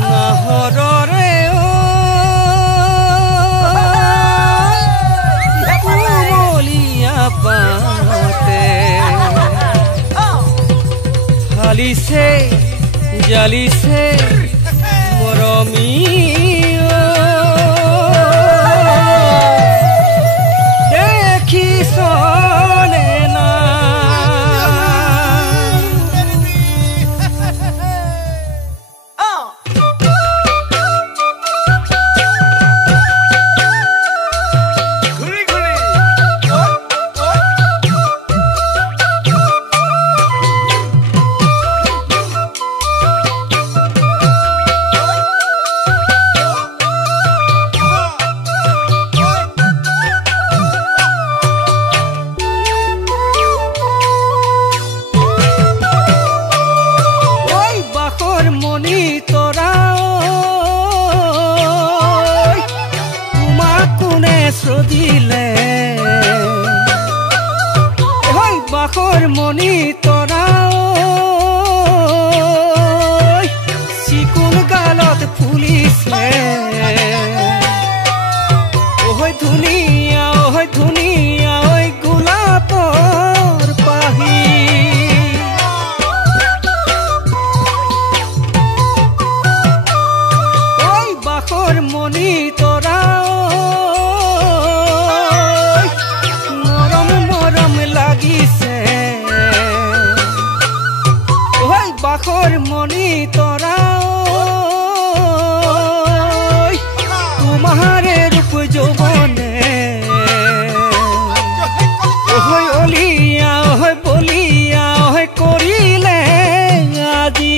নাহৰৰে কুমলীয়া পাতে হালিছে জালিছে মৰমী দেখিছনে না মনি তোৰা তোমাক কোনে সদিলে বাখৰ মনি তোৰা চিকুন গালত ফুলিছে ধুনীয়া ধুনীয়া গোলাপৰ পাহি মনি তোৰা মৰম মৰম লাগিছে বাখৰ মনি তোৰা তোমাৰে ৰূপ যৌৱনে অলিয়া বলিয়া কৰিলে আজি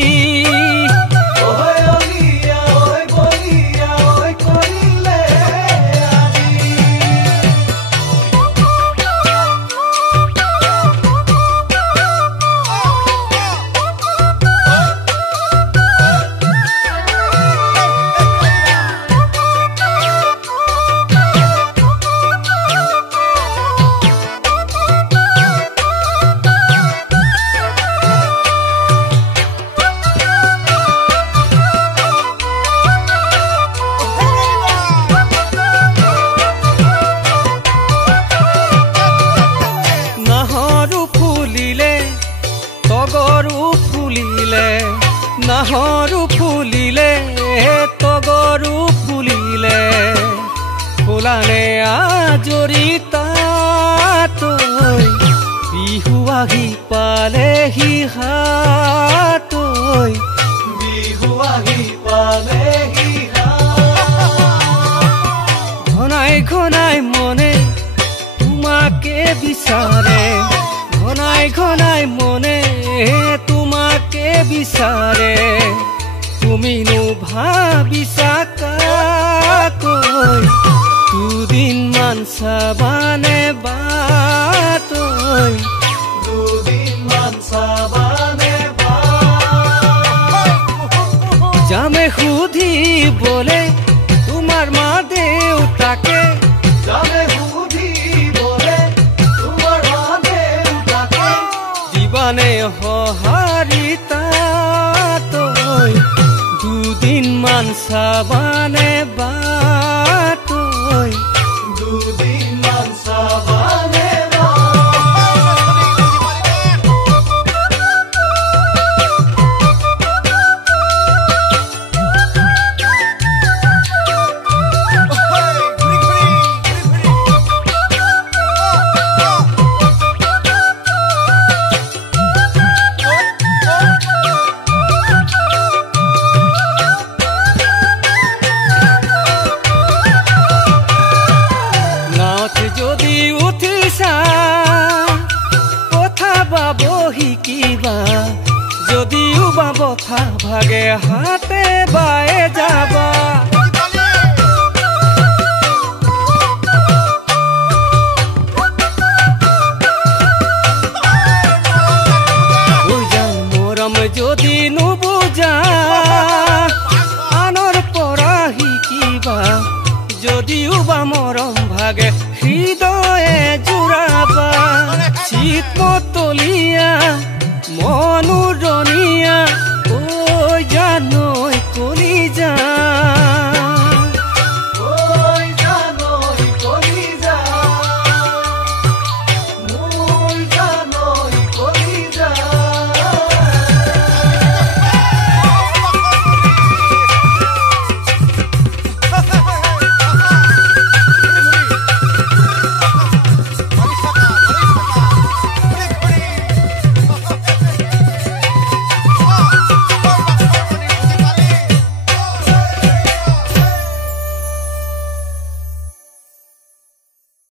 নাহৰু ফুলিলে তগৰু ফুলিলে ফুলানে আজৰিতা তই বিহু আহি পালেহি হাতৈ বিহু আহি পালেহি ঘনাই ঘনাই মনে তোমাকে বিচাৰে ঘনাই ঘনাই মনে তোমাকে বিচাৰে তুমিনো ভাবিছা কাকৈ দুদিনমান চাবানে বাতৈ দুদিনমান চাবানে যামে সুধিবলে তোমাৰ মা দেউতাকে যামে সুধিবলে তোমাৰ মা দেউতাকে দিবানে সঁহাৰিতা তই দুদিনমান চাবানে বাতৈ দুদিনমান চাবানে যদি উঠিছা কথা বাবহি কিবা যদিও বা বথা ভাগে হাতে বায়ে যাবা বুজান মৰম যদি নুবুজা আনৰ পৰা শিকিবা যদিও বা মৰম ভাগে হৃদয়ে জোৰাবা চিত মতলীয়া মনোৰণ